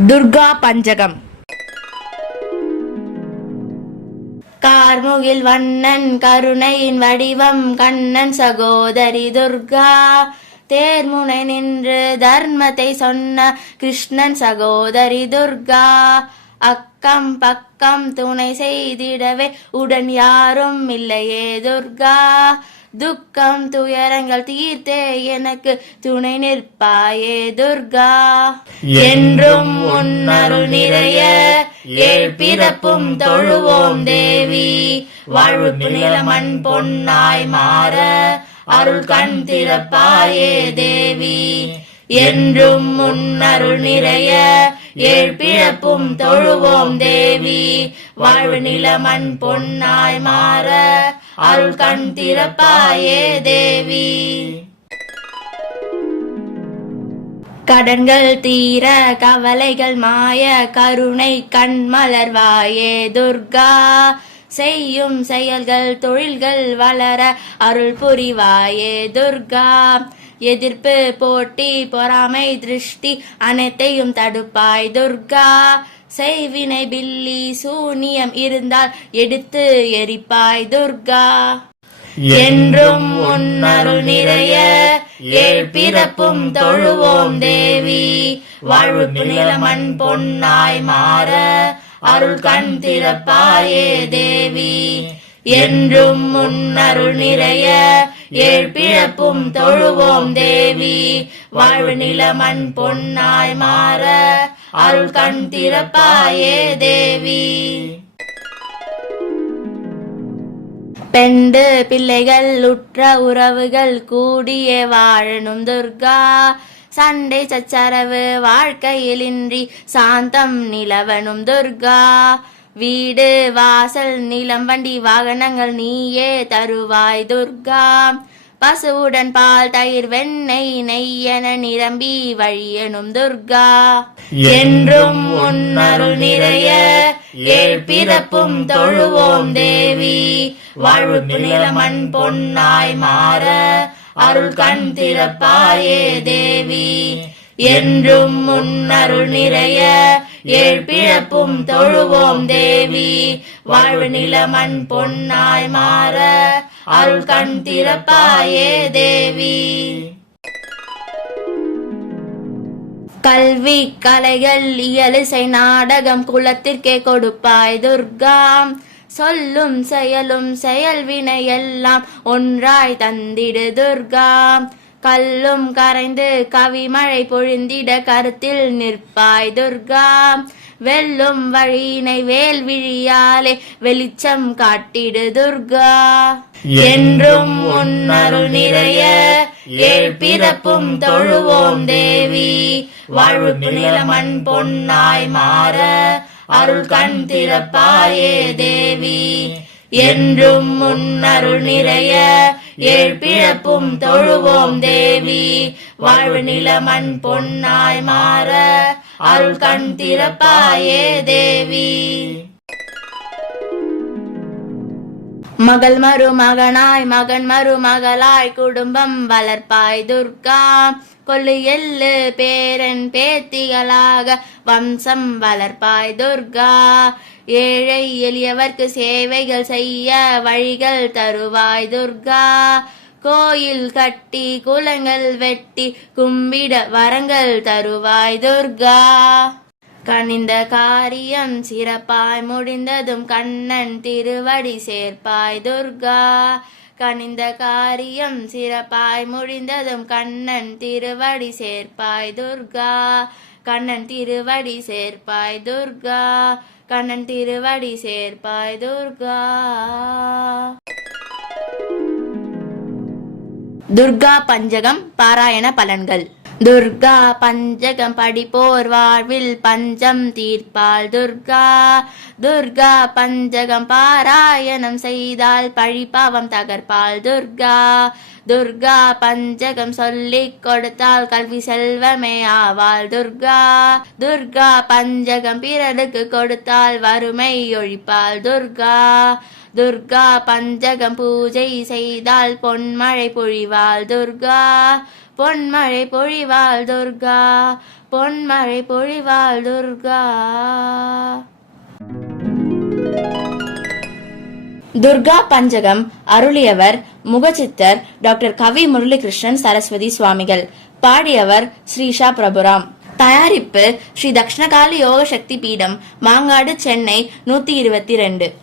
துர்கா பஞ்சகம். கார்முகில் வண்ணன் கருணையின் வடிவம் கண்ணன் சகோதரி துர்கா. தேர்முனை நின்று தர்மத்தை சொன்ன கிருஷ்ணன் சகோதரி துர்கா. அக்கம் பக்கம் துணை செய்திடவே உடன் யாரும் இல்லையே துர்கா. துக்கம் துயரங்கள் தீர்த்தே எனக்கு துணை நிற்பாயே துர்கா. என்றும் உன்னருள் நிறைய ஏழ் பிறப்பும் தொழுவோம் தேவி. வாழ்வு நிலமண் பொன்னாய் மாற அருள் கண் திறப்பாயே தேவி. என்றும் முன்னருள் நிறைய ஏழ் பிறப்பும் தொழுவோம் தேவி. வாழ்வு நிலமண் பொன்னாய் மாற அருள் கண் திறப்பாயே தேவி. கடன்கள் தீர கவலைகள் மாய கருணை கண் மலர்வாயே துர்கா. செய்யும் செயல்கள் தொழில்கள் வளர அருள் புரிவாயே துர்கா. எதிர்ப்பு போட்டி பொறாமை திருஷ்டி அனைத்தையும் தடுப்பாய். துர்கா செய்வினை பில்லி சூனியம் இருந்தால் எடுத்து எரிப்பாய். துர்கா என்றும் உன்னருள் நிறைய ஏழ் பிறப்பும் தொழுவோம் தேவி. வாழ்வு நிலமண் பொன்னாய் மாற அருள் கண் திறப்பாயே தேவி. என்றும் உன்னருள் நிறைய ஏழ் பிறப்பும் தொழுவோம் தேவி. வாழ்வு நிலமண் பொன்னாய் மாற அருள் கண் திறப்பாயே தேவி. பெண்டு பிள்ளைகள் உற்ற உறவுகள் கூடிய வாழணும் துர்கா. சண்டை சச்சரவு வாழ்க்கையிலின்றி சாந்தம் நிலவனும் துர்கா. வீடு வாசல் நிலம் வண்டி வாகனங்கள் நீயே தருவாய் துர்கா. பசுவுடன் பால் தயிர் வெண்ணெய் நெய்யென நிரம்பி வழியனும் துர்கா. என்றும் உன்னருள் நிறைய ஏழ் பிறப்பும் தொழுவோம் தேவி. வாழ்வு நிலமண் பொன்னாய் மாற அருள் கண் திறப்பாயே தேவி. என்றும் முன்னருள் நிறைய ஏழ் பிறப்பும் தொழுவோம் தேவி. வாழ்வு நிலமண் பொன்னாய் மாற அருள் கண் திறப்பாயே தேவி. கல்வி கலைகள் இயலிசை நாடகம் குலத்திற்கே கொடுப்பாய் துர்கா. சொல்லும் செயலும் செயல்வினை எல்லாம் ஒன்றாய் தந்திடு துர்கா. கல்லும் கரைந்து கவி மழை பொழிந்திட கருத்தில் நிற்பாய் துர்கா. வெல்லும் வழியினை வேல் விழியாலே வெளிச்சம் காட்டிடு துர்கா. என்றும் உன்னருள் நிறைய ஏழ் பிறப்பும் தொழுவோம் தேவி. வாழ்வு நிலமண் பொன்னாய் மாற அருள் கண் திறப்பாயே தேவி. என்றும் முன்னருள் நிறைய ஏழ்பிழப்பும் தொழுவோம் தேவி. வாழ்வு நிலமண் பொன்னாய் மாற அருள் கண் திறப்பாயே தேவி. மகள் மருமகனாய் மகன் மருமகளாய் குடும்பம் வளர்ப்பாய் துர்கா. கொல்லு எல்லு பேரன் பேத்திகளாக வம்சம் வளர்ப்பாய் துர்கா. ஏழை எளியவர்க்கு சேவைகள் செய்ய வழிகள் தருவாய் துர்கா. கோயில் கட்டி குளங்கள் வெட்டி கும்பிட வரங்கள் தருவாய் துர்கா. கனிந்த காரியம் சிறப்பாய் முடிந்ததும் கண்ணன் திருவடி சேர்ப்பாய் துர்கா. கனிந்த காரியம் சிறப்பாய் முடிந்ததும் கண்ணன் திருவடி சேர்ப்பாய் துர்கா. கண்ணன் திருவடி சேர்ப்பாய் துர்கா. கண்ணன் திருவடி சேர்ப்பாய் துர்கா துர்கா பஞ்சகம் பாராயண பலன்கள். துர்கா பஞ்சகம் படிப்போர் வாழ்வில் பஞ்சம் தீர்ப்பாள். துர்கா துர்கா பஞ்சகம் பாராயணம் செய்தால் பழிபாவம் தகர்ப்பாள். துர்கா துர்கா பஞ்சகம் சொல்லிக் கொடுத்தால் கல்வி செல்வமே ஆவாள். துர்கா துர்கா பஞ்சகம் பிறருக்கு கொடுத்தால் வறுமை ஒழிப்பாள். துர்கா துர்கா பஞ்சகம் பூஜை செய்தால் பொன்மழை பொழிவாள். துர்கா பொன்மழை பொழிவாள் துர்கா பொன்மழை பொழிவாள் துர்கா. துர்கா பஞ்சகம் அருளியவர் முகச்சித்தர் டாக்டர் கவி முரளிகிருஷ்ணன் சரஸ்வதி சுவாமிகள். பாடியவர் ஸ்ரீஷா பிரபுராம். தயாரிப்பு ஸ்ரீ தக்ஷணகாளி யோக சக்தி பீடம் மாங்காடு சென்னை நூத்தி இருபத்தி ரெண்டு.